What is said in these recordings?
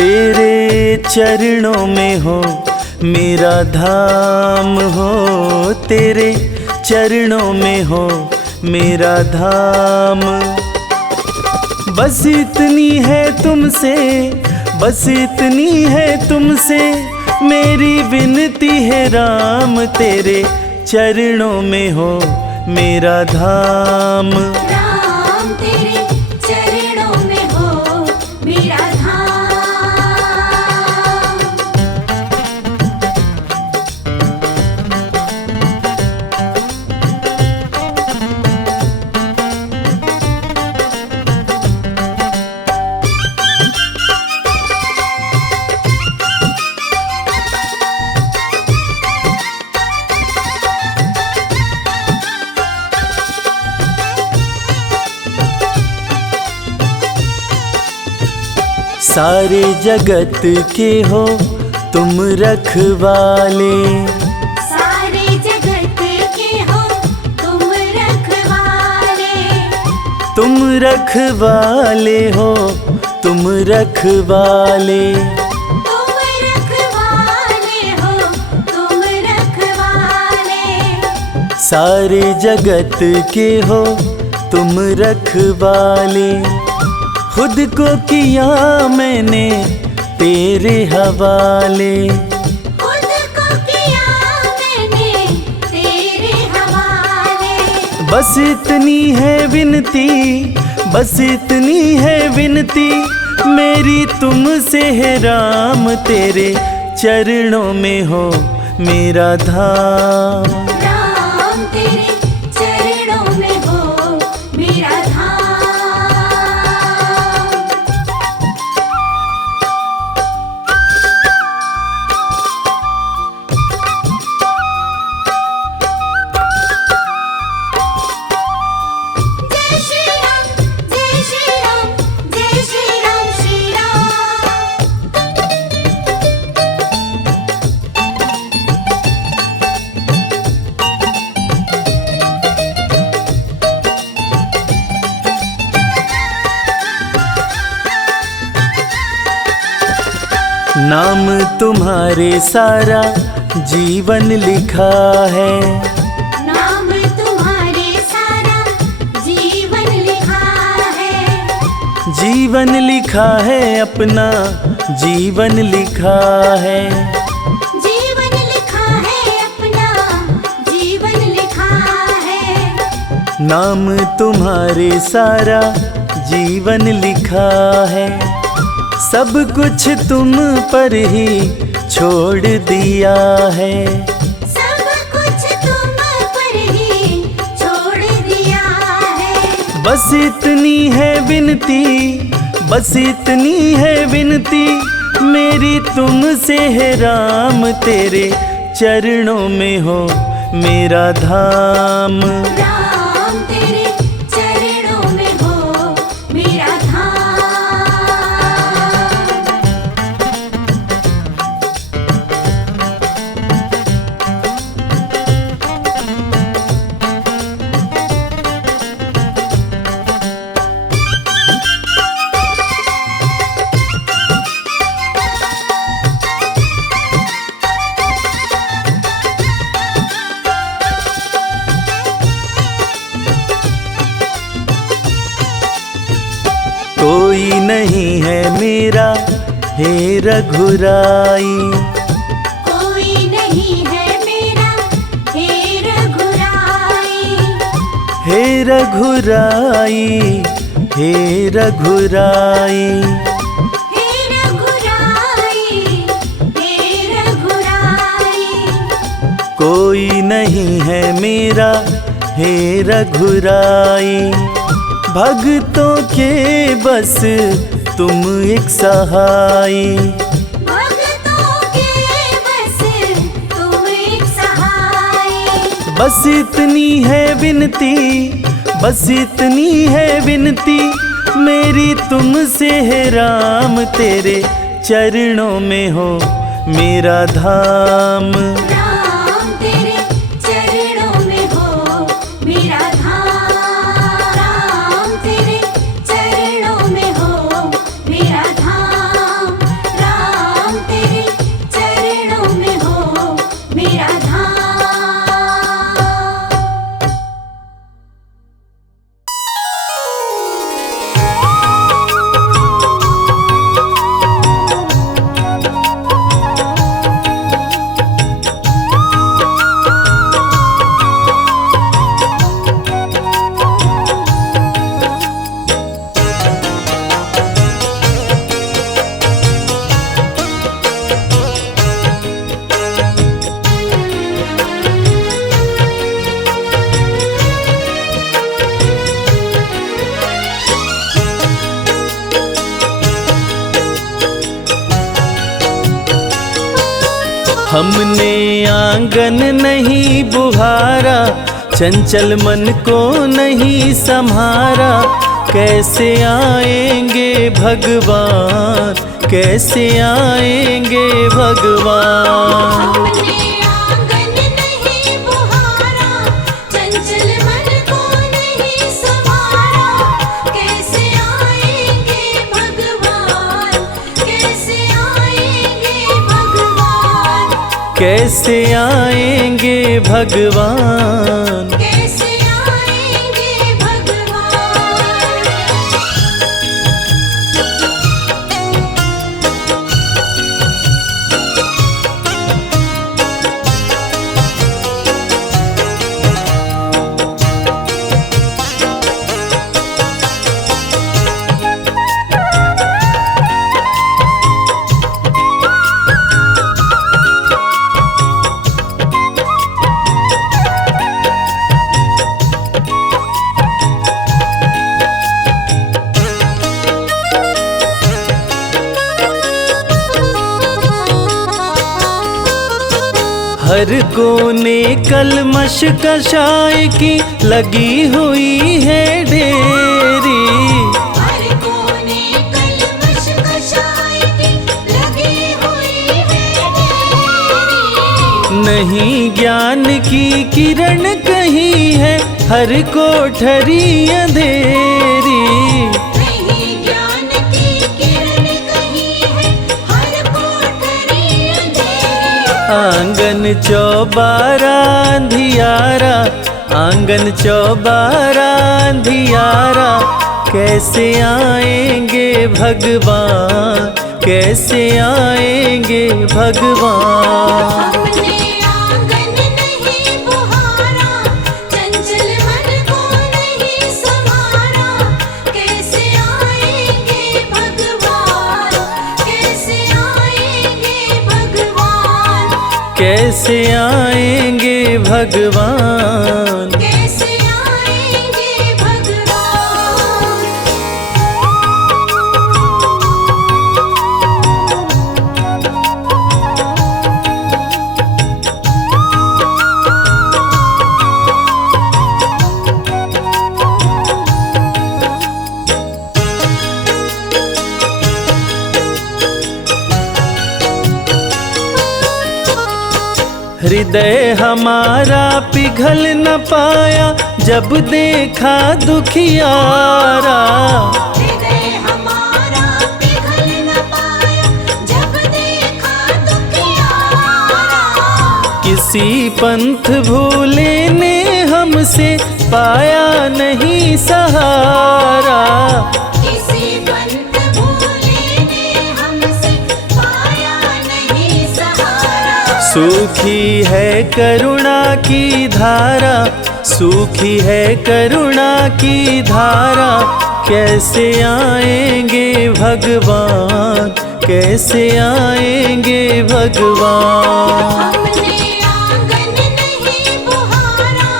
तेरे चरणों में हो मेरा धाम हो, तेरे चरणों में हो मेरा धाम। बस इतनी है तुमसे, बस इतनी है तुमसे मेरी विनती है राम, तेरे चरणों में हो मेरा धाम। राम तेरे चरणों में हो मेरा धाम। सारे जगत के हो तुम रखवाले, सारे जगत के हो तुम रखवाले। तुम रखवाले हो, तुम रखवाले। तुम रखवाले हो, तुम रखवाले। सारे जगत के हो तुम रखवाले, खुद को किया मैंने तेरे हवाले। खुद को किया मैंने तेरे हवाले। बस इतनी है विनती, बस इतनी है विनती मेरी तुमसे है राम, तेरे चरणों में हो मेरा धाम। राम तेरे चरणों में हो मेरा धाम। जय श्री राम, जय श्री राम, जय श्री राम, श्री राम। नाम तुम्हारे सारा जीवन लिखा है, नाम तुम्हारे सारा जीवन लिखा है। जीवन लिखा है अपना जीवन लिखा है। जीवन लिखा है अपना जीवन लिखा है। नाम तुम्हारे सारा जीवन लिखा है, सब कुछ तुम पर ही छोड़ दिया है। सब कुछ तुम पर ही छोड़ दिया है। बस इतनी है विनती, बस इतनी है विनती मेरी तुमसे है राम, तेरे चरणों में हो मेरा धाम। राम तेरे चरणों में हो मेरा धाम। कोई नहीं है मेरा हे रघुराई, कोई नहीं है मेरा हे रघुराई। हे रघुराई, हे रघुराई। हे रघुराई, हे रघुराई। कोई नहीं है मेरा हे रघुराई, भक्तों के बस तुम एक सहाई। भक्तों के बस तुम एक सहाय। बस इतनी है विनती, बस इतनी है विनती मेरी तुमसे है राम, तेरे चरणों में हो मेरा धाम। राम तेरे चरणों में हो मेरा धाम। राम तेरे चरणों में हो मेरा धाम। हमने आंगन नहीं बुहारा, चंचल मन को नहीं संहारा, कैसे आएंगे भगवान, कैसे आएंगे भगवान। हमने आंगन नहीं बुहारा, चंचल मन को नहीं संवारा, कैसे आएंगे भगवान, कैसे आएंगे भगवान, कैसे आएंगे भगवान। कैसे आएंगे भगवान। हर कोने कलमश कषाय की लगी हुई है ढेरी, हर कोने कलमश कषाय की लगी हुई है ढेरी। नहीं ज्ञान की किरण कहीं है, हर कोठरी अंधेरी। नहीं ज्ञान की किरण कहीं है, हर कोठरी अंधेरी। आंगन चौबारा अंधियारा, आंगन चौबारा अंधियारा, कैसे आएंगे भगवान, कैसे आएंगे भगवान। हमने आंगन नहीं बुहारा, चंचल मन को नहीं संवारा, कैसे आएंगे भगवान, कैसे आएंगे भगवान, कैसे आएंगे भगवान। कैसे आएंगे भगवान। हृदय हमारा पिघल न पाया, जब देखा दुखियारा। हृदय हमारा पिघल न पाया, जब देखा दुखियारा। किसी पंथ भूले ने हमसे पाया नहीं सहारा। किसी पंथ भूले ने हमसे पाया नहीं सहारा। सूखी है करुणा की धारा, सूखी है करुणा की धारा, कैसे आएंगे भगवान, कैसे आएंगे भगवान। हमने आंगन नहीं बुहारा,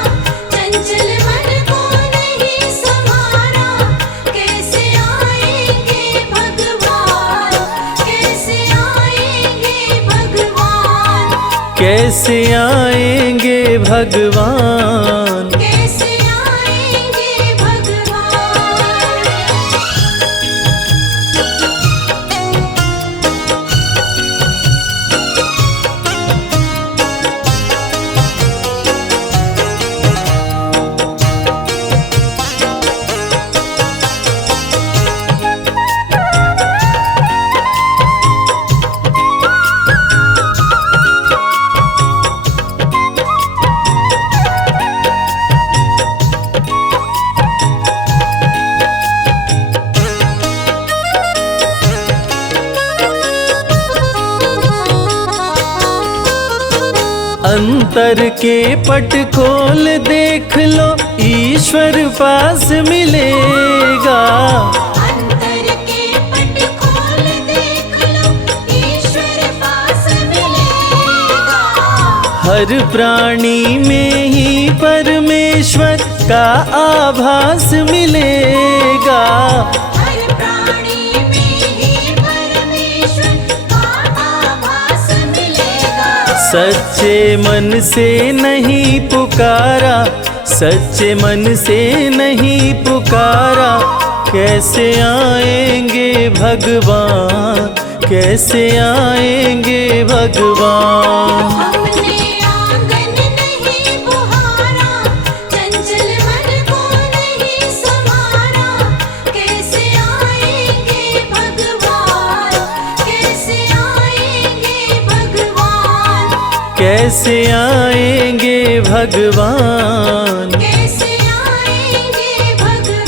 चंचल मन को नहीं संवारा, कैसे आएंगे भगवान, कैसे आएंगे भगवान, कैसे आएंगे भगवान। कैसे आएंगे भगवान। अंतर के पट खोल देख लो, ईश्वर पास मिलेगा। अंतर के पट खोल देख लो, ईश्वर पास मिलेगा। हर प्राणी में ही परमेश्वर का आभास मिलेगा। हर प्राणी में ही परमेश्वर का आभास मिलेगा। सच्चे मन से नहीं पुकारा, सच्चे मन से नहीं पुकारा, कैसे आएंगे भगवान, कैसे आएंगे भगवान। हमने आंगन नहीं बुहारा, चंचल मन को नहीं संवारा, कैसे आएंगे भगवान, कैसे आएंगे भगवान, कैसे आएंगे भगवान। कैसे आएंगे भगवान।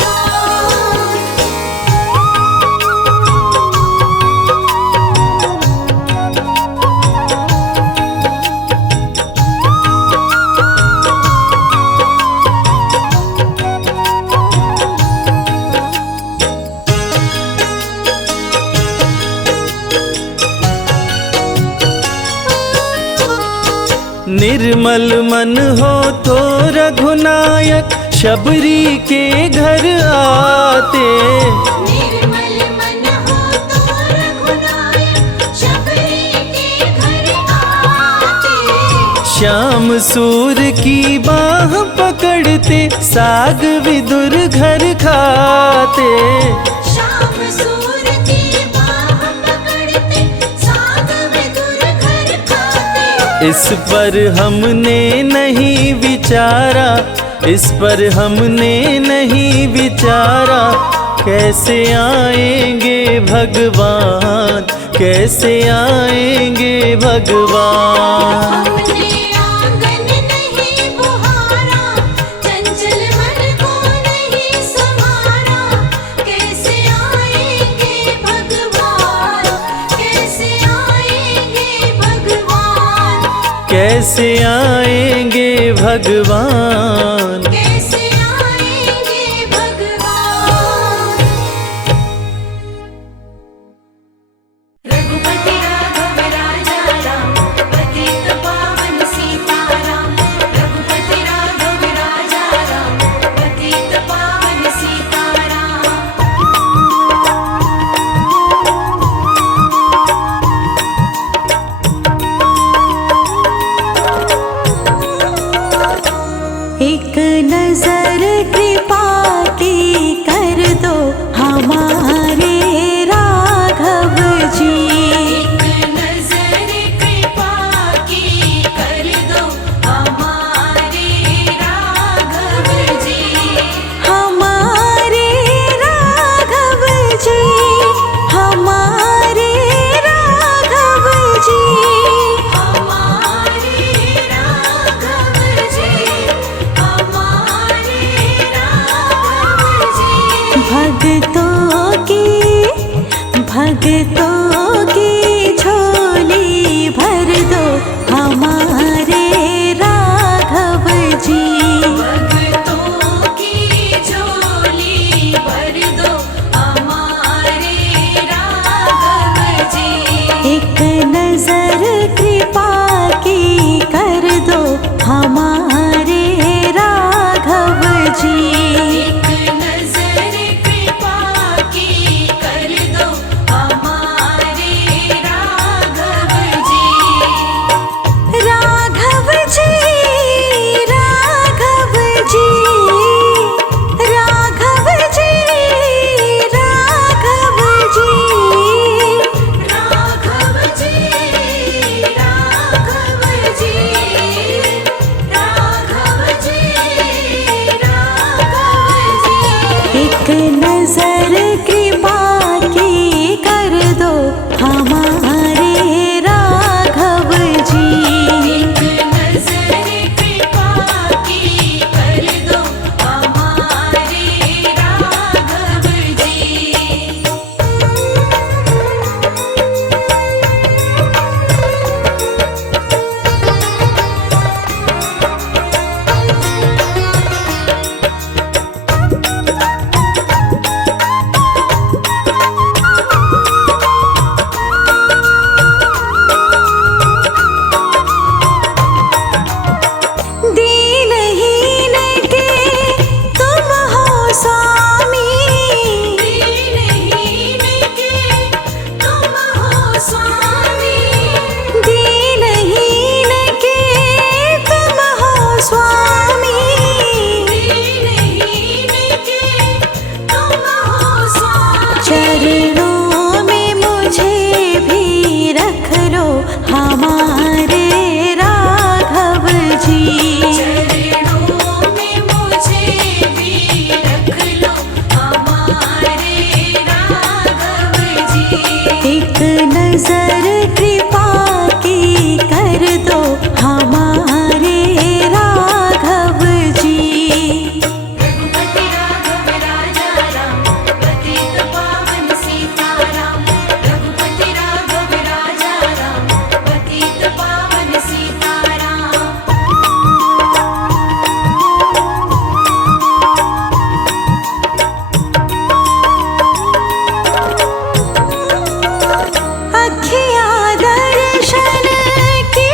निर्मल मन हो तो रघुनायक शबरी के घर आते, निर्मल मन हो तो रघुनायक शबरी के घर आते, श्याम सूर की बाह पकड़ते साग विदुर घर खाते। शाम सूर की बाह पकड़ते साग विदुर घर खाते। इस पर हमने नहीं विचारा, इस पर हमने नहीं विचारा, कैसे आएंगे भगवान, कैसे आएंगे भगवान। हमने आंगन नहीं बुहारा, चंचल मन को नहीं संवारा, कैसे आएंगे भगवान, कैसे आएंगे भगवान, कैसे आएंगे भगवान। कैसे आएंगे भगवान। रघुपति राघव राजा राम, पतित पावन सीताराम, रघुपति राघव राजा राम, पतित पावन सीताराम। एक नजर कृपा की कर दो हमारे राघव जी, एक नजर कृपा की कर दो हमारे राघव जी, हमारे राघव जी, हमारे राघव जी, हमारे राघव जी, हमारे राघव जी। भक्तों की झोली भर दो हमारे राघव जी, भक्तों की झोली भर दो हमारे राघव जी। एक नजर कृपा की कर दो हमारे राघव जी, एक नजर कृपा की कर दो हमारे नजर कृपा की कर दो हमारे राघव जी। रघुपति राघव राजा राम, पतित पावन सीताराम। रघुपति राघव राजा राम, पतित पावन सीताराम। अखियाँ दर्शन की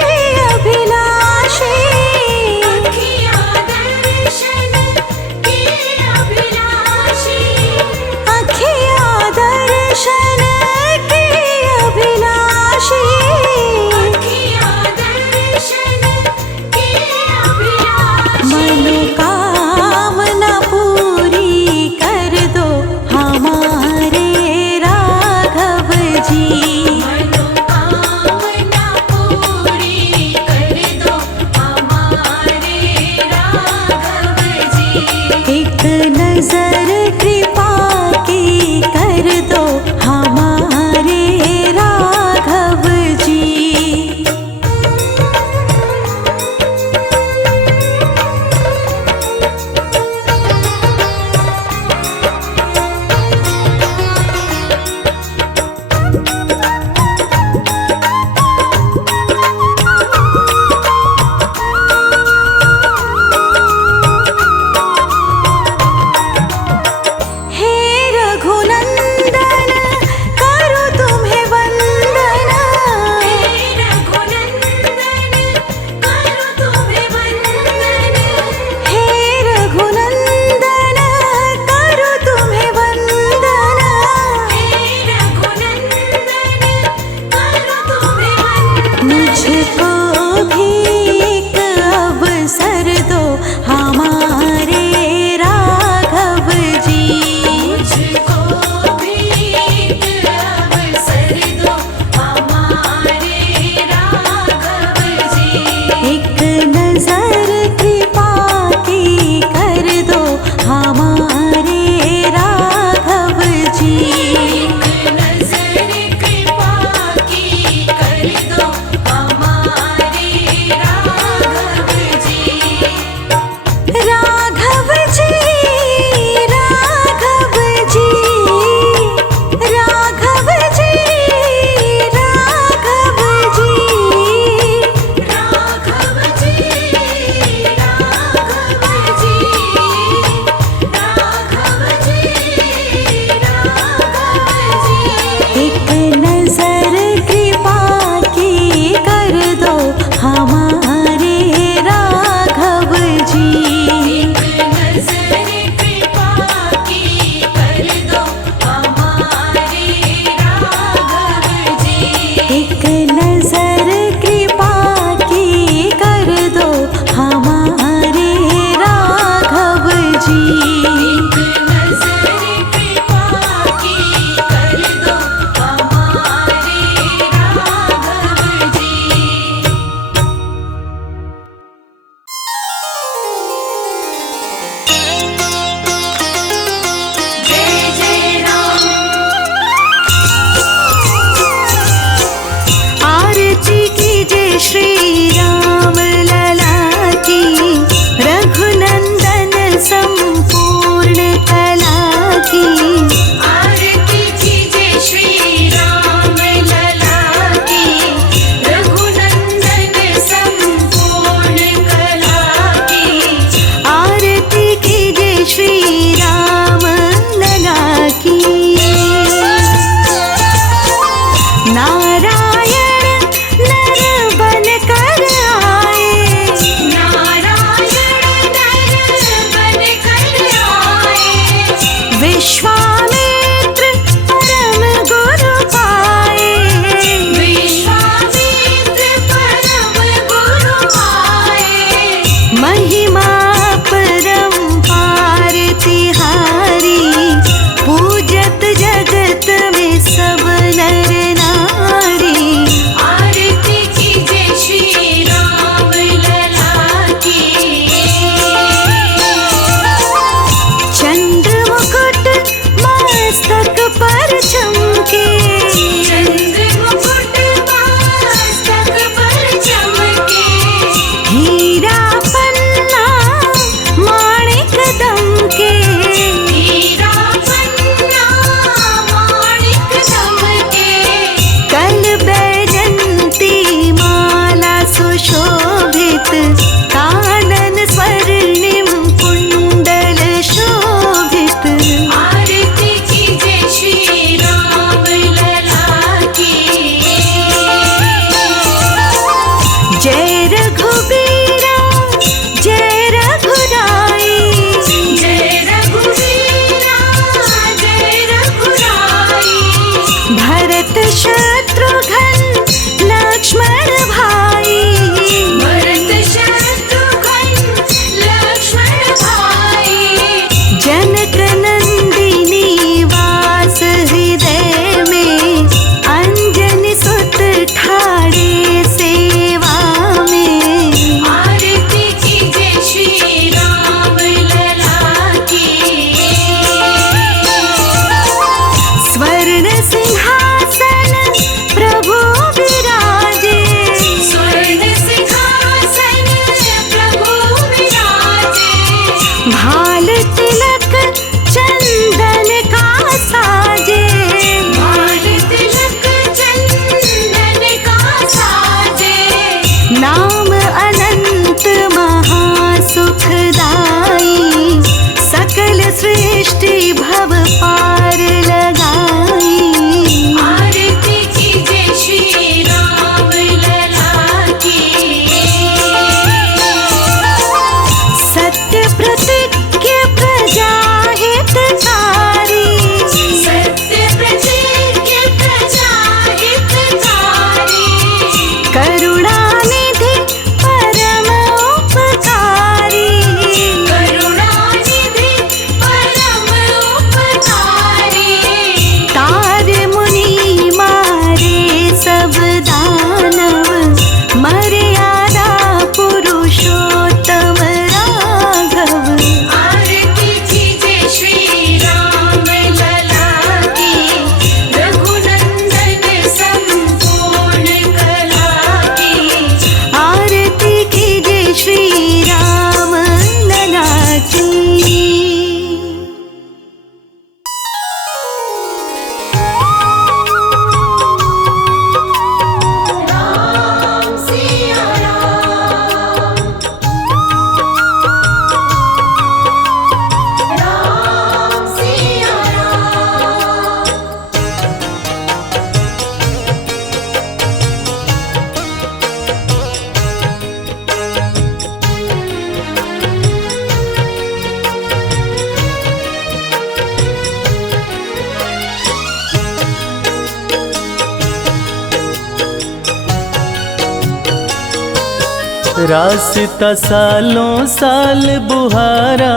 रास्ता सालों साल बुहारा,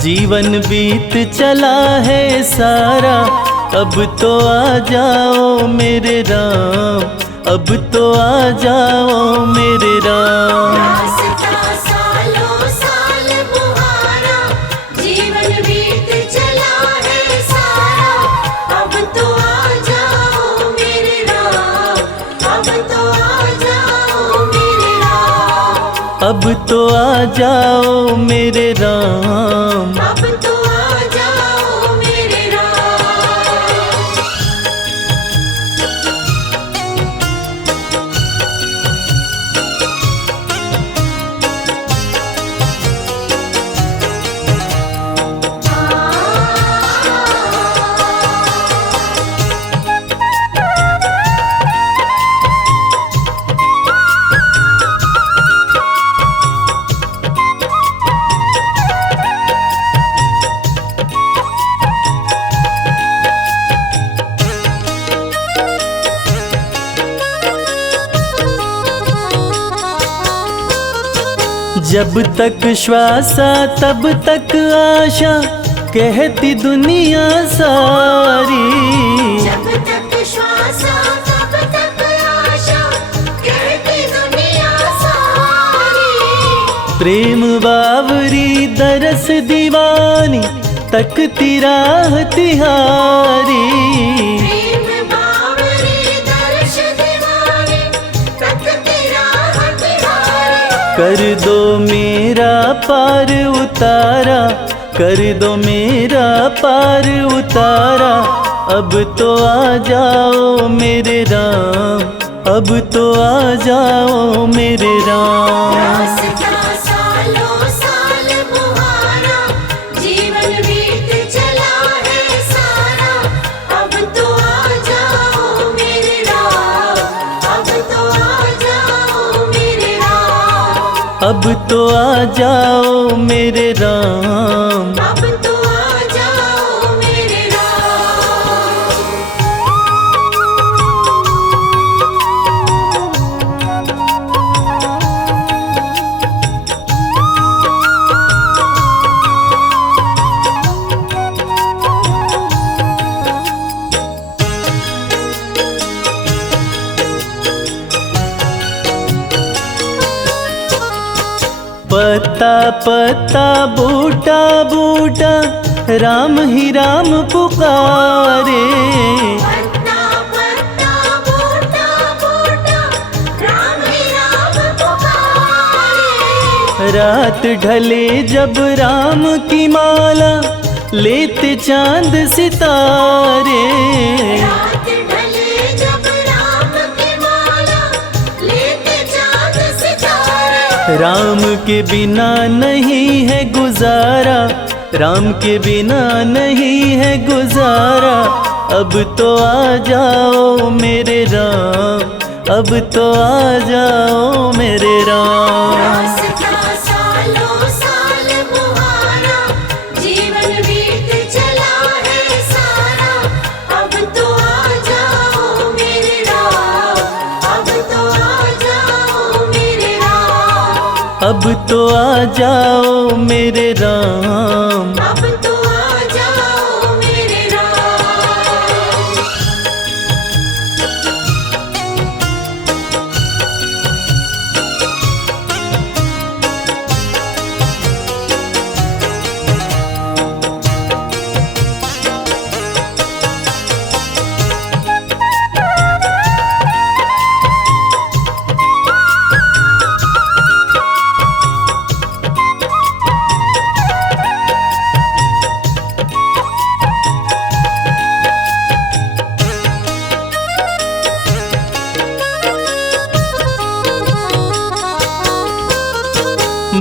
जीवन बीत चला है सारा। अब तो आ जाओ मेरे राम, अब तो आ जाओ मेरे राम। रास्ता सालों साल बुहारा, जीवन बीत चला है सारा। अब तो आ जाओ मेरे राम, अब तो आ जाओ मेरे राम। अब तो आ जाओ मेरे राम। अब तो आ जाओ मेरे राम। जब तक श्वासा तब तक आशा, कहती दुनिया सारी। जब तक श्वासा तब तक आशा, कहती दुनिया सारी। प्रेम बावरी दरस दीवानी, तकती राह तिहारी। प्रेम बावरी दर्श दीवानी, तकती राह तिहारी। कर दो मेरा पार उतारा, कर दो मेरा पार उतारा। अब तो आ जाओ मेरे राम, अब तो आ जाओ मेरे राम। रास्ता सालों साल बुहारा, जीवन बीत चला है सारा। अब तो आ जाओ मेरे राम, अब तो आ जाओ मेरे राम। अब तो आ जाओ मेरे राम। अब तो आ जाओ मेरे राम। पत्ता पत्ता बूटा बूटा, राम ही राम पुकारे। पत्ता पत्ता बूटा बूटा, राम ही राम पुकारे। रात ढले जब राम की माला, लेते चांद सितारे। रात ढले जब राम की माला, लेते चाँद सितारे। राम के बिना नहीं है गुजारा, राम के बिना नहीं है गुजारा। अब तो आ जाओ मेरे राम, अब तो आ जाओ मेरे राम। रास्ता सालों साल बुहारा, जीवन बीत चला है सारा। अब तो आ जाओ मेरे राम, अब तो आ जाओ मेरे राम। अब तो आ जाओ मेरे राम। अब तो आ जाओ मेरे राम।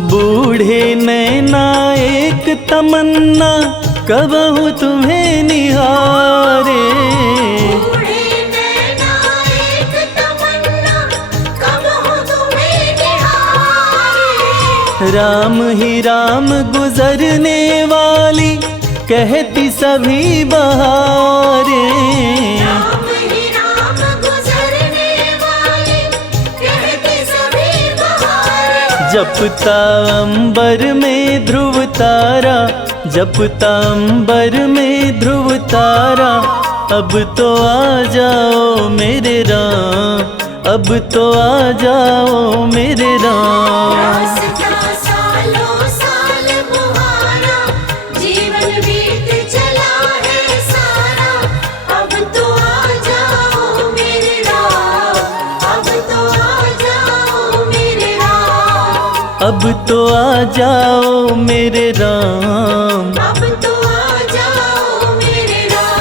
बूढ़े नैना एक तमन्ना, कबहू तुम्हें निहारे। बूढ़े नैना एक तमन्ना, कब हो तुम्हें निहारे। राम ही राम गुजरने वाली, कहती सभी बहारे। राम ही राम गुजरने वाली, कहती सभी बहारें। जपता अंबर में ध्रुव तारा, जपता अंबर में ध्रुव तारा। अब तो आ जाओ मेरे राम, अब तो आ जाओ मेरे राम। रास्ता सालों साल मुहारा, जीवन बीत चला है सारा। अब तो आ जाओ मेरे राम, अब तो आ जाओ मेरे राम। अब तो आ जाओ मेरे राम। अब तो आ जाओ मेरे राम।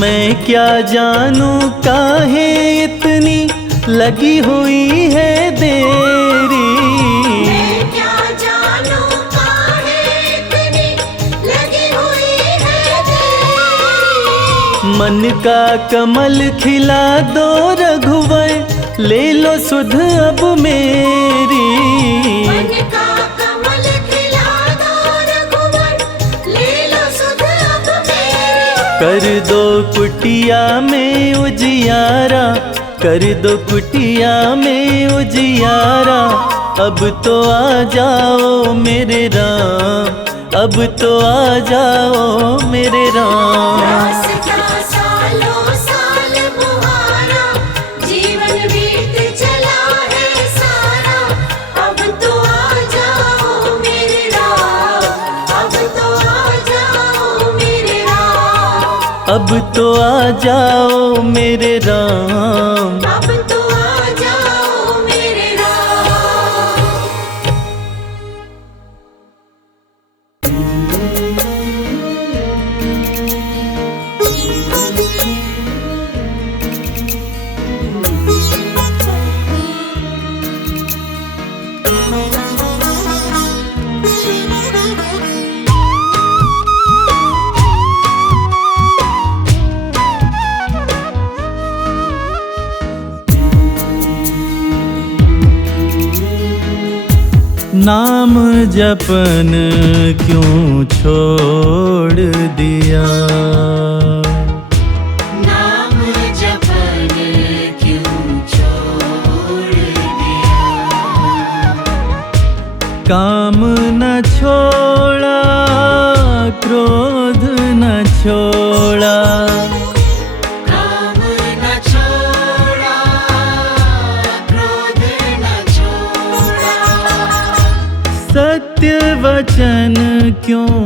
मैं क्या जानूं काहे इतनी लगी हुई है देरी। मैं क्या जानूं काहे इतनी लगी हुई है तेरी। मन का कमल खिला दो रघुवर, ले लो सुध अब मेरी। मन का कमल खिला दो रघुवर, ले लो सुध अब मेरी। कर दो कुटिया में उजियारा, कर दो कुटिया में उजियारा। अब तो आ जाओ मेरे राम, अब तो आ जाओ मेरे राम। रास्ता सालों साल मुहारा, जीवन बीत चला है सारा। अब तो आ जाओ मेरे राम, अब तो आ जाओ मेरे राम। अब तो आ जाओ मेरे राम। अब तो आ जाओ मेरे राम। नाम जपन क्यों छोड़ दिया, नाम जपन क्यों छोड़ दिया। काम न छोड़ा क्रोध न छोड़ा। काम न छोड़ा, क्रोध न छोड़ा। सत्य वचन क्यों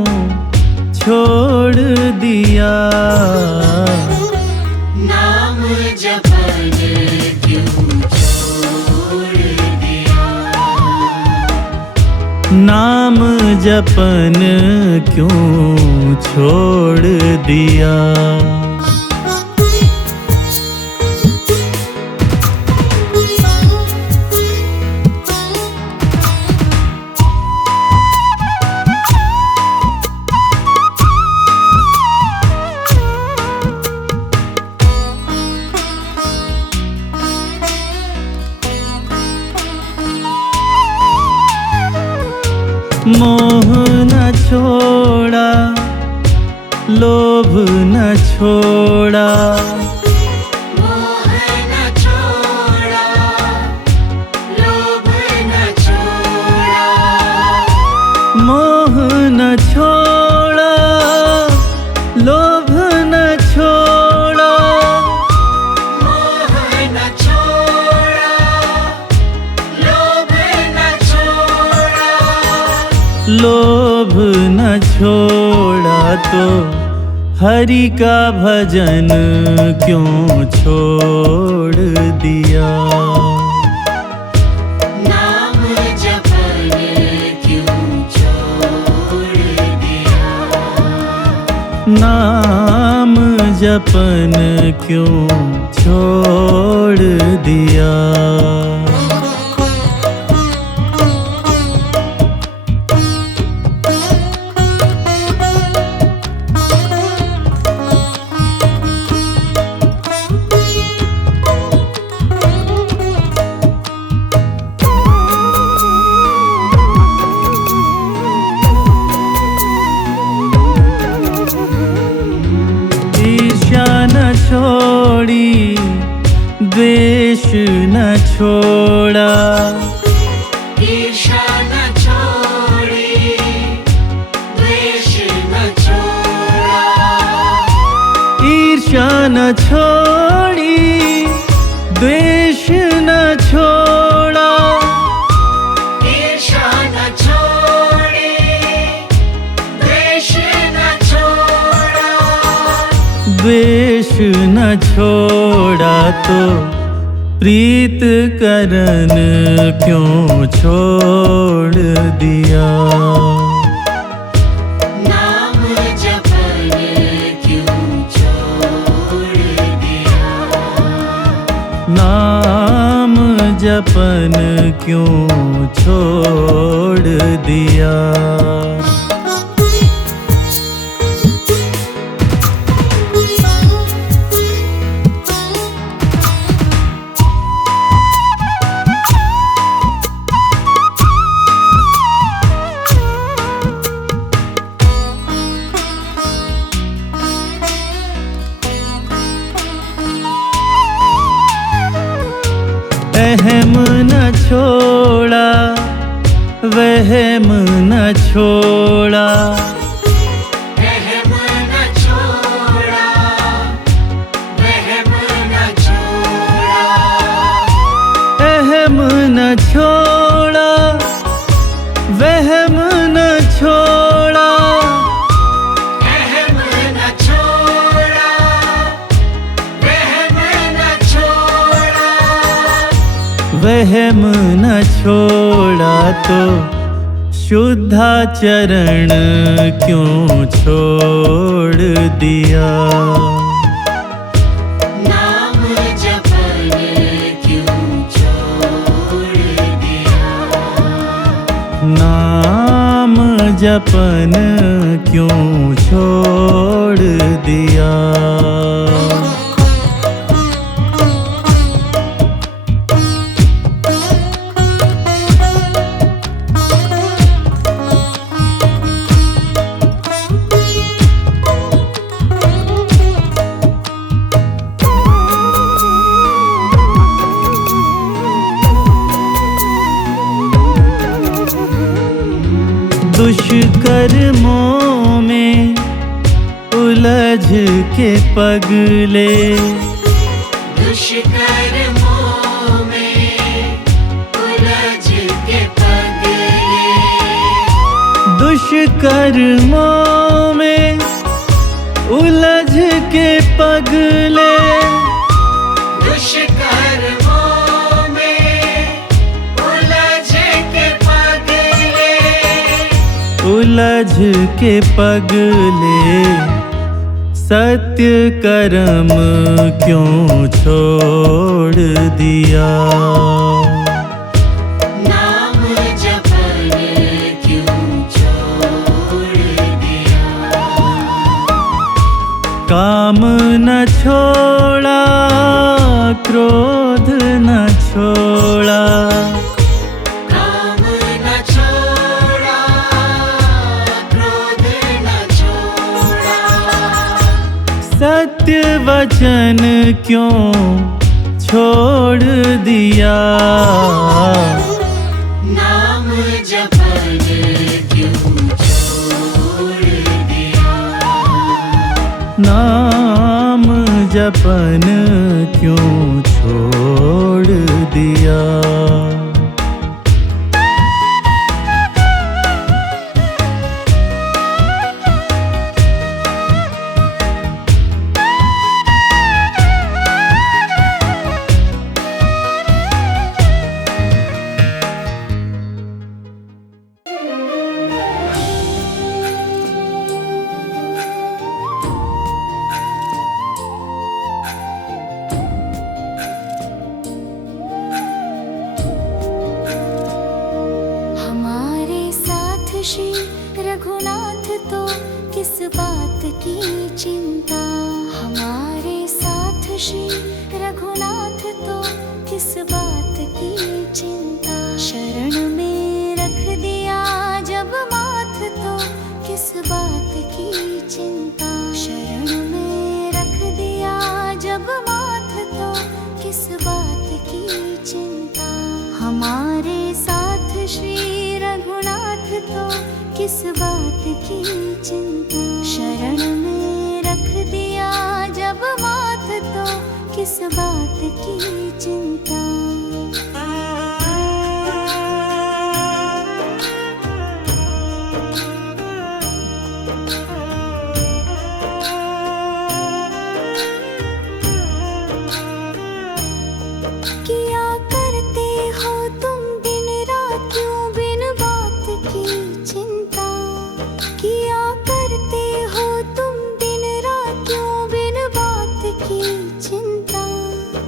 छोड़ दिया, नाम जपन क्यों छोड़ दिया। नाम जपन क्यों छोड़ दिया। मोह न छोड़ा लोभ न छोड़ा। मोह न छोड़ा, लोभ न छोड़ा। मोह न छोड़ा लोभ न छोड़ा। मोह न छोड़ा, लोभ न छोड़ा। लोभ न छोड़ा तो हरि का भजन क्यों छोड़ दिया। नाम जपन क्यों छोड़ दिया। नाम जपन क्यों छोड़ दिया। न छोड़ी, द्वेष न छोड़ा। ईर्ष्या न छोड़ी, द्वेष न छोड़ा। ईर्ष्या न छोड़ी, द्वेष न छोड़ा। द्वेष न छोड़ा तो प्रीत करन क्यों छोड़ दिया। नाम जपन क्यों छोड़ दिया। नाम जपन क्यों छोड़ दिया। अहम न छोड़ा, वहम न छोड़ा। वहम न छोड़ा, वहम न छोड़ा। अहम न छोड़ा, वहम न छोड़ा। अहम न छोड़ा, वहम न छोड़ा। वहम न छोड़ा तो शुद्धाचरण क्यों छोड़ दिया। नाम जपन क्यों छोड़ दिया। नाम जपन क्यों छोड़ दिया। दुष्कर्मों में उलझ के पगले। दुष्कर्मों में उलझ के पगले। दुष्कर्मों में उलझ के पगले। दुष्कर्मों में उलझ के पगले। उलझ के पगले सत्य कर्म क्यों छोड़ दिया। नाम जपन क्यों छोड़ दिया। काम न छोड़ा, क्रोध न छोड़ा। काम न छोड़ा, क्रोध न छोड़ा। सत्य वचन क्यों छोड़ दिया। नाम जपन क्यों छोड़ दिया। नाम जपन क्यों छोड़ दिया। श्री रघुनाथ तो किस बात की चिंता। हमारे साथ श्री रघुनाथ तो किस बात की चिंता। शरण में रख दिया जब माथ तो किस बात की चिंता। शरण में रख दिया जब माथ तो किस बात की चिंता। हमारे साथ श्री किस बात की चिंता। शरण में रख दिया जब माथ तो किस बात की चिंता। किया करते हो तुम दिन रात क्यों बिन बात की चिंता। किया करते हो तुम दिन रात क्यों बिन बात की चिंता।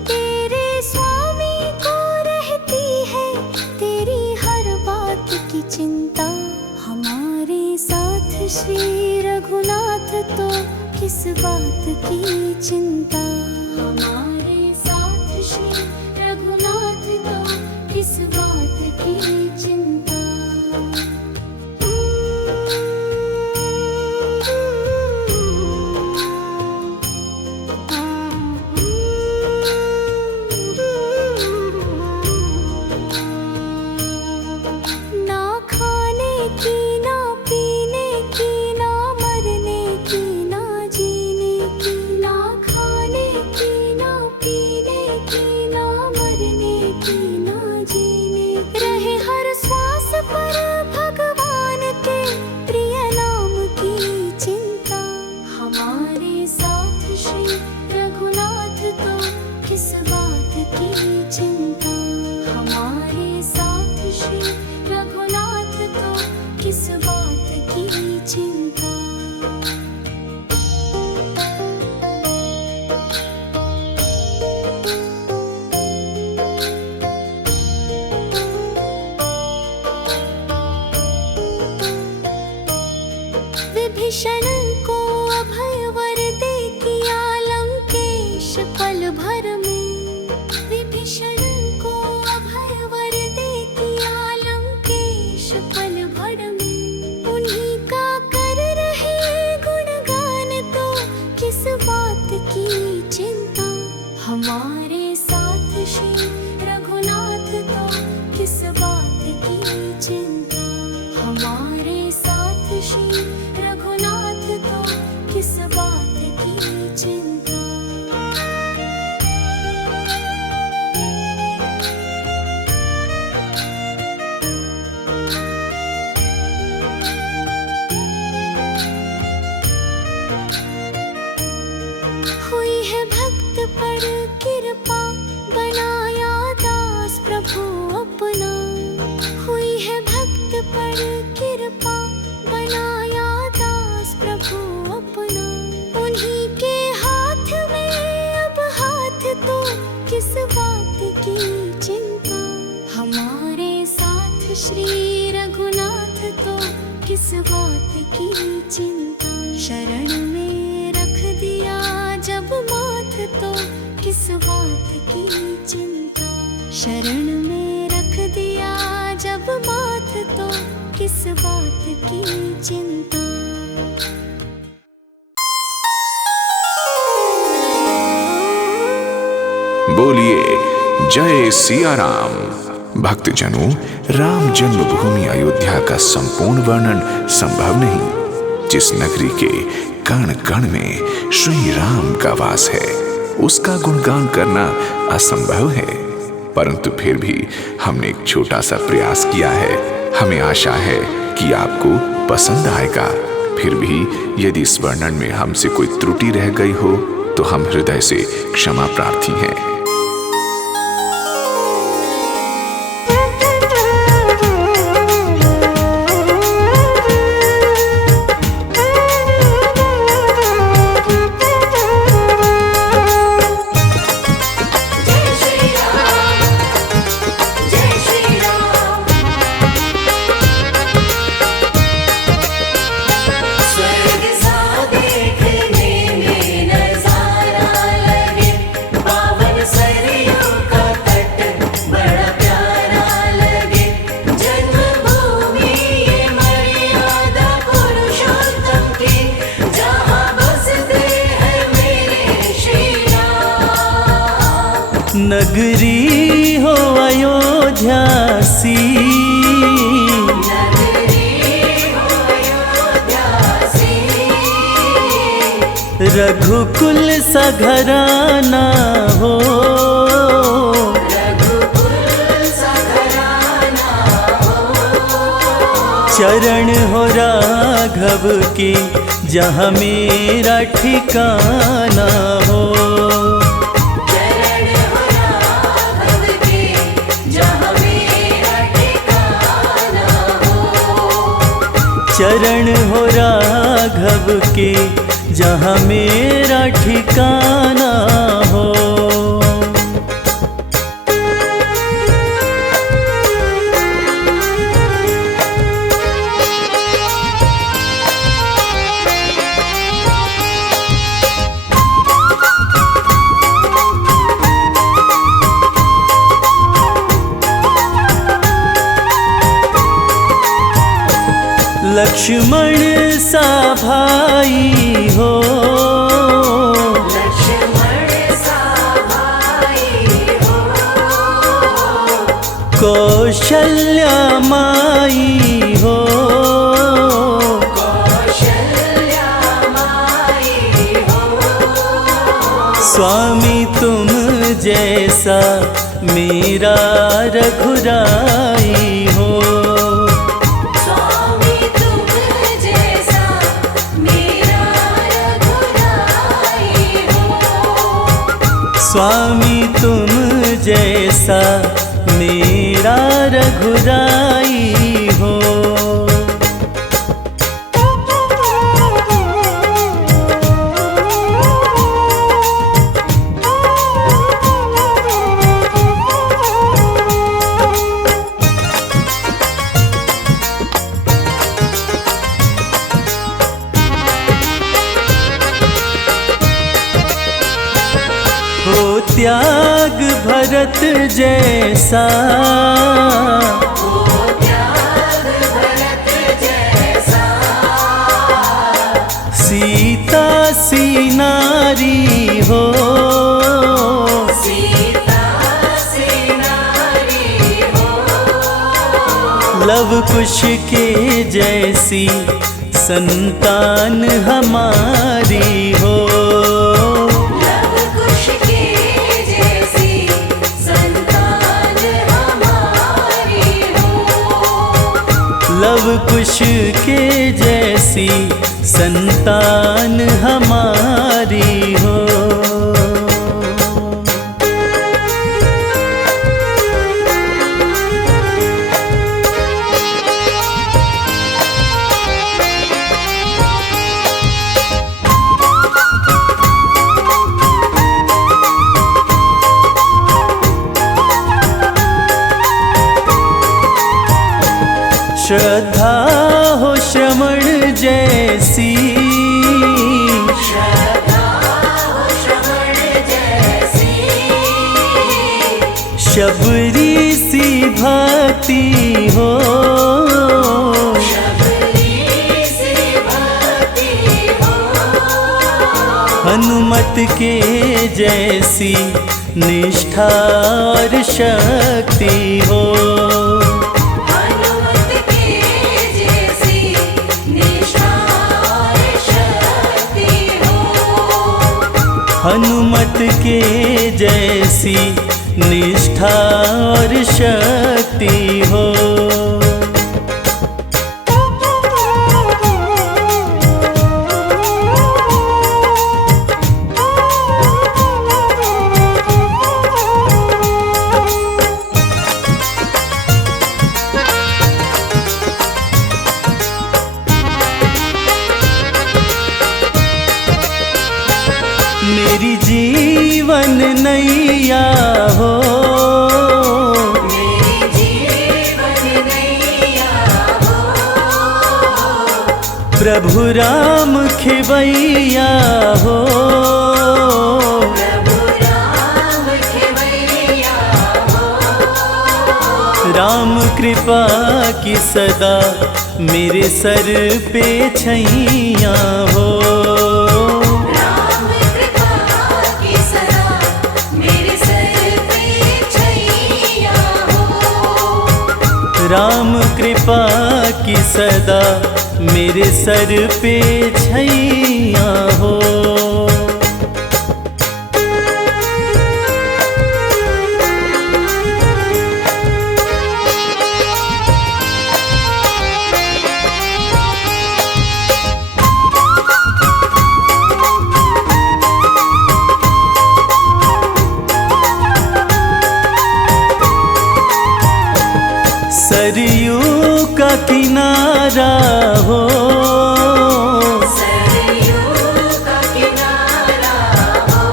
तेरे स्वामी को रहती है तेरी हर बात की चिंता। हमारे साथ श्री रघुनाथ तो किस बात की चिंता। हमारे साथ श्री रघुनाथ तो किस बात की चिंता। ना खाने की ना पीने की ना मरने की ना जीने की। ना खाने की ना पीने की ना मरने की ना जीने। रहे हर श्वास पर भगवान के प्रिय नाम की चिंता। हमारे साथ श्री रघुनाथ तो किस बात की चिंता। हमारे साथ श्री रघुनाथ तो किस बात की चिंता। विभीषण को अभय वर दे किया लंकेश पल भर में। विभीषण को अभय वर दे किया लंकेश पल भर में। उन्हीं का कर रहे गुणगान तो किस बात की चिंता। हमारे साथ श्री रघुनाथ तो किस बात की चिंता। हमारे साथ श्री रघुनाथ तो किस बात की चिंता। हुई है भक्त पर कृपा बनाया दास प्रभु अपना। हुई है भक्त पर कृपा बनाया दास प्रभु अपना। उन्हीं के हाथ में अब हाथ तो किस बात की चिंता। हमारे साथ श्री रघुनाथ तो किस बात की चिंता। शरण में रख दिया जब माथ तो किस बात की चिंता। शरण में रख दिया जब माथ तो किस बात की चिंता। बोलिए जय सिया राम। भक्तजनों, राम जन्मभूमि अयोध्या का संपूर्ण वर्णन संभव नहीं। जिस नगरी के कण कण में श्री राम का वास है उसका गुणगान करना असंभव है। परंतु फिर भी हमने एक छोटा सा प्रयास किया है। हमें आशा है कि आपको पसंद आएगा। फिर भी यदि इस वर्णन में हमसे कोई त्रुटि रह गई हो तो हम हृदय से क्षमा प्रार्थी हैं। नगरी हो अयोध्या सी, नगरी हो रघुकुल सा घराना हो, चरण हो राघव के जहाँ मेरा ठिकाना हो। चरण हो राघव के जहाँ मेरा ठिकाना हो। लक्ष्मण सा भाई हो, कौशल्या माई हो, स्वामी तुम जैसा मेरा रघुराई हो। स्वामी तुम जैसा मेरा रघुराई हो। हो त्याग भरत जैसा, सीता सी नारी हो, लव कुश के जैसी संतान हमारी हो। लव कुश के जैसी संतान हमारी हो। श्रद्धा हो श्रवण जैसी, शबरी सी भक्ति हो, हनुमत के जैसी निष्ठा और शक्ति हो। हनुमत के जैसी निष्ठा और शक्ति हो। मेरी जीवन नैया हो, प्रभु राम खेवैया हो। राम कृपा की सदा मेरे सर पे छैया हो। राम कृपा की सदा मेरे सर पे छैया हो। किनारा हो, सरयू का किनारा हो,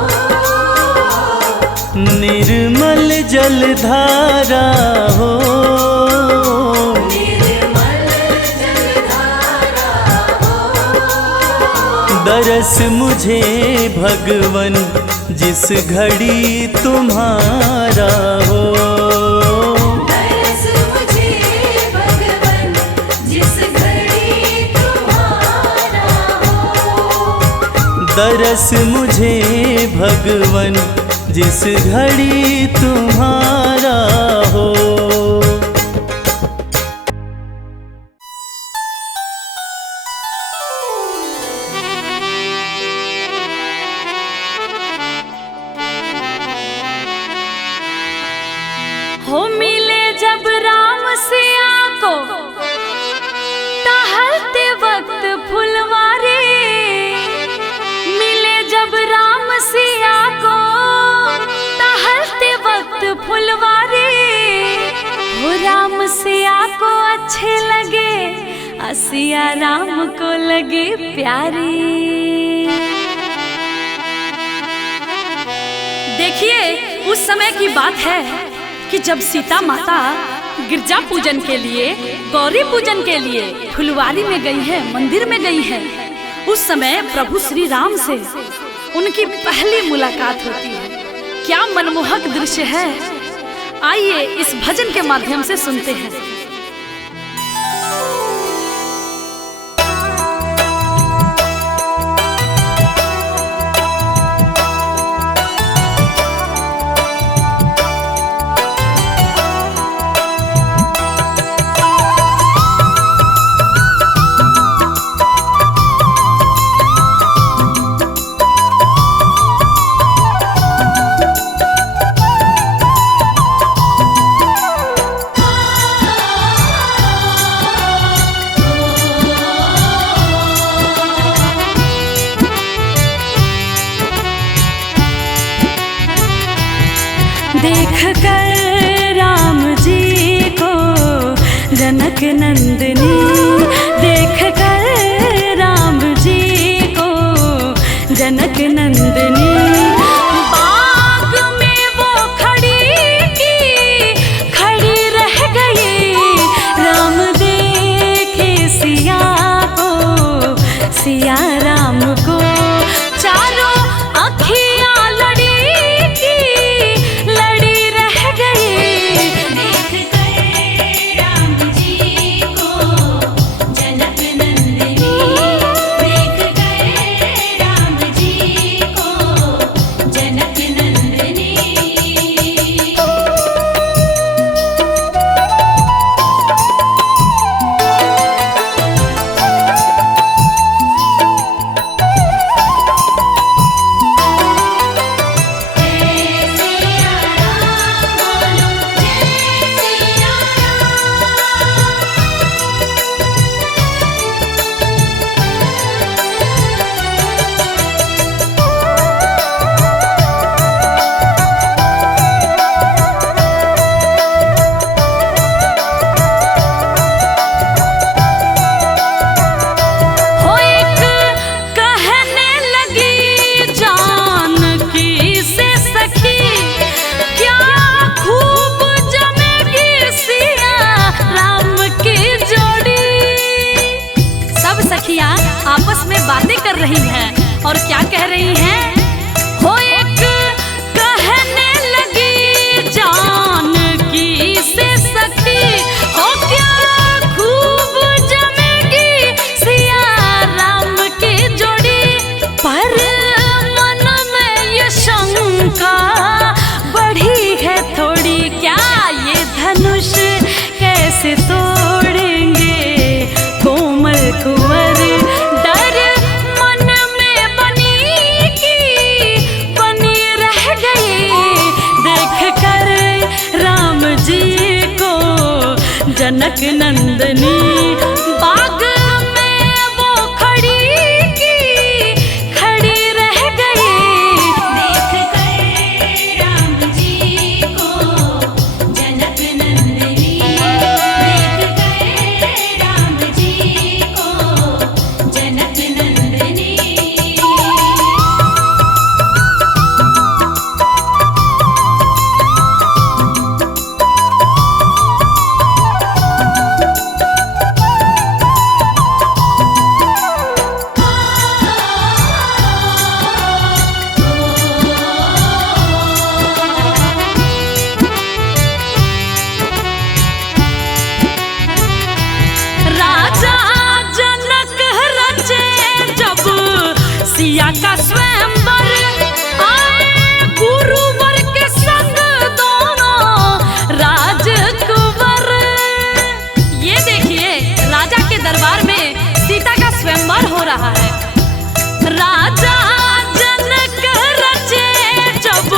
निर्मल जलधारा हो, निर्मल जलधारा हो। दरस मुझे भगवन जिस घड़ी तुम्हारा हो, दरस मुझे भगवन जिस घड़ी तुम्हारा हो, दरस मुझे भगवन जिस घड़ी तुम्हारा हो। हो मिले जब राम सिया को टहलते वक्त फुलवारी, मिले जब राम सिया को टहलते वक्त फुलवारी, हो राम सिया को अच्छे लगे, सिया राम को लगे प्यारी। देखिए उस समय की बात है कि जब सीता माता गिरजा पूजन के लिए, गौरी पूजन के लिए फुलवारी में गई है, मंदिर में गई है, उस समय प्रभु श्री राम से उनकी पहली मुलाकात होती है। क्या मनमोहक दृश्य है, आइए इस भजन के माध्यम से सुनते हैं। देख कर राम जी को जनक नंदनी, देख कर राम जी को जनक नंदनी, बाग में वो खड़ी रह गई, राम देखे सिया को, सिया राम को, चारों अखियां आपस में बातें कर रही हैं और क्या कह रही हैं? हो एक कहने लगी जानकी से सखी, हो क्या खूब जमेगी सिया राम की जोड़ी, पर मन में ये शंका बढ़ी है थोड़ी, क्या ये धनुष कैसे तोड़ेंगे कोमल कुंवर, डर मन में बनी की का स्वयंवर आए गुरुवर के संग दोनों राजकुंवर। ये देखिए राजा के दरबार में सीता का स्वयंवर हो रहा है। राजा जनक रचे जब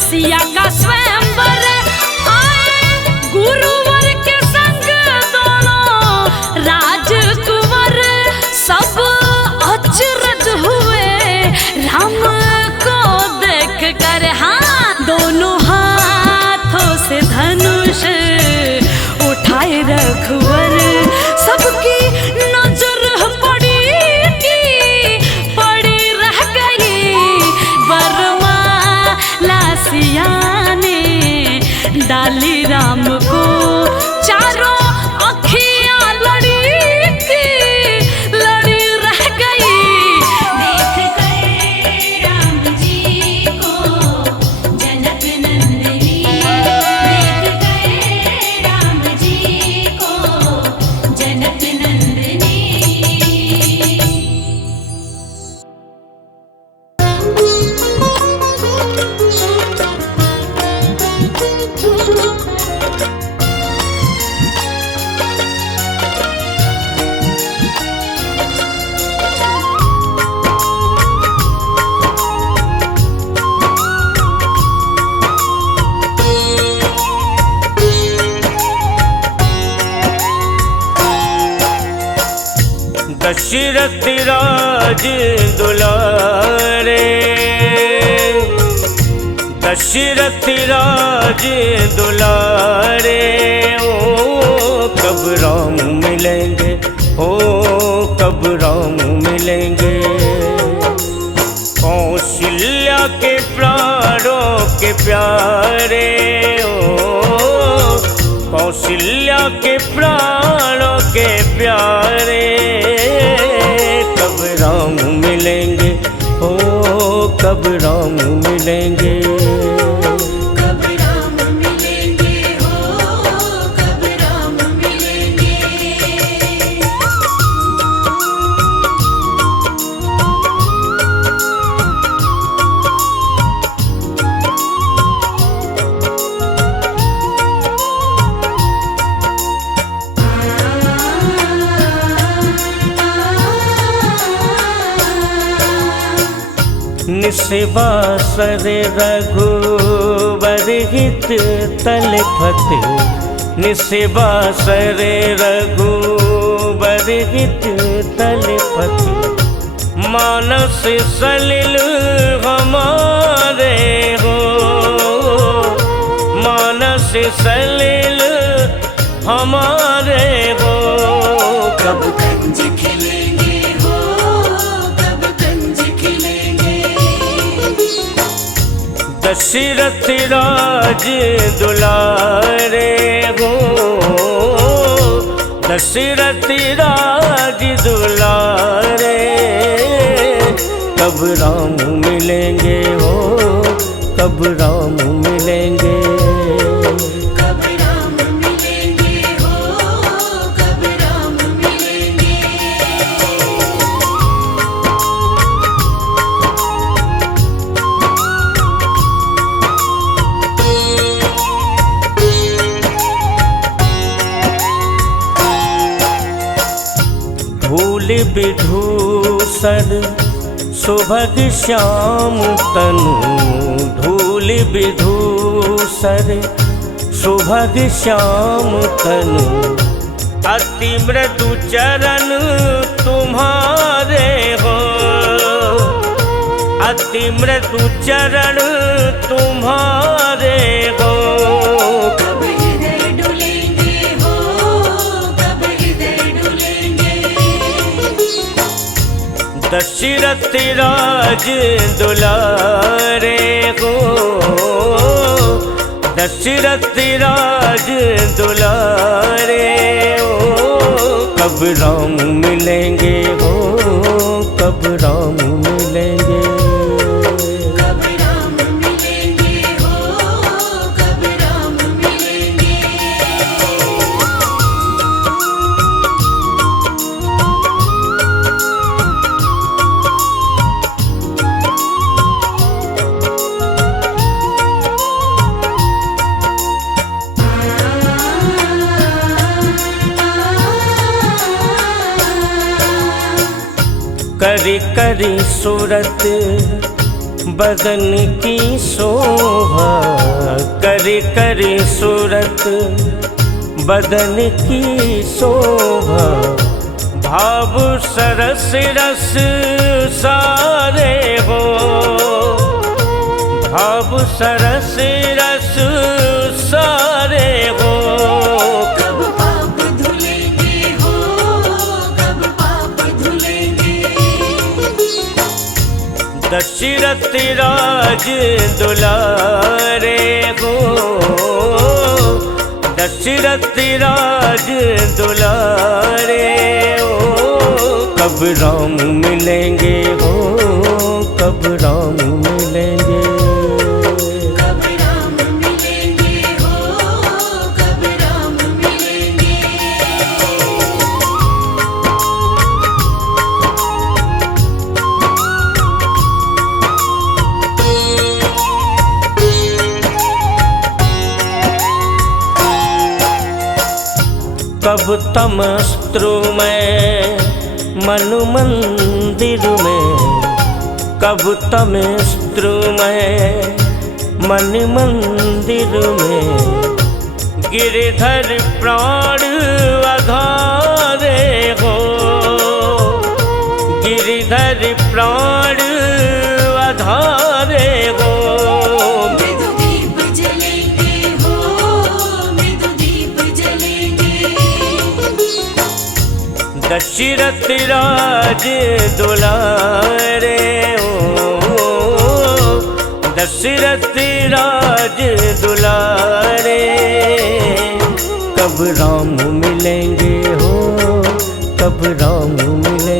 सिया का स्वयंवर आए गुरुवर के संग दोनों राजकुंवर। सब अचरज हुए राम को देख कर, हाँ दोनों हाथों से धनुष उठाए रघुवर। सबकी नजर पड़ी रह गई वरमाला सिया ने डाली राम को। चारों अखियां लड़ी रह गई। देख कर राम जी को जनक नंदनी, देख कर राम जी को जनक नंदनी। दशरथ राज दुलारे, दशरथ राज दुलारे। ओ कब राम मिलेंगे, ओ कब राम मिलेंगे। कौशल्या के प्राणों के प्यारे, ओ कौशल्या के प्राणों के प्यारे। कब राम मिलेंगे, ओ कब राम मिलेंगे। कब राम मिलेंगे हो, कब राम मिलेंगे। निस्वासर रघुवर हित तलपत, निस्वासर रघुवर हित तलपत। मानस सलिल हमारे हो, मानस सलिल हमारे हो। कब कंज खिलेंगे हो, कब कंज खिलेंगे। दशरथ राज दुलारे हो, दशरथ राज दुलारे। कब राम मिलेंगे हो, कब राम मिलेंगे। कब राम मिलेंगे हो, कब राम मिलेंगे। धूल विधूसर सुभग श्याम तनु, धूल विधूसर सुभग श्याम तनु। अति मृदु चरण तुम्हारे हो, अति मृदु चरण तुम्हारे हो। कब हृदय डुलेंगे हो, कब हृदय डुलेंगे। दशरथ राज दुलारे हो, दशरथ राज दुलारे। ओ कब राम मिलेंगे हो, कब राम मिलेंगे। कब राम मिलेंगे हो, कब राम मिलेंगे। करी करी सूरत बदन की शोभा, करी करी सूरत बदन की शोभा, भाव सरस रस सारे हो, भाव सरस रस सारे हो। कब पाप धुलेंगे हो, कब पाप धुलेंगे। दशरथ राज दुलारे हो, दशरथ राज दुलारे हो, कब राम मिलेंगे हो, कब राम मिलेंगे। कब राम मिलेंगे हो, कब राम मिलेंगे। कब तमस्त्रु में मन मंदिर में, कब तमस्त्रु में मन मंदिर में, गिरधर प्राण आधारे हो, गिरधर प्राण आधारे हो। मृदु दीप जलेंगे हो, मृदु दीप जलेंगे। दशरथ राज दुलारे हो, दशरथ राज दुलारे, कब राम मिलेंगे हो, कब राम मिलेंगे।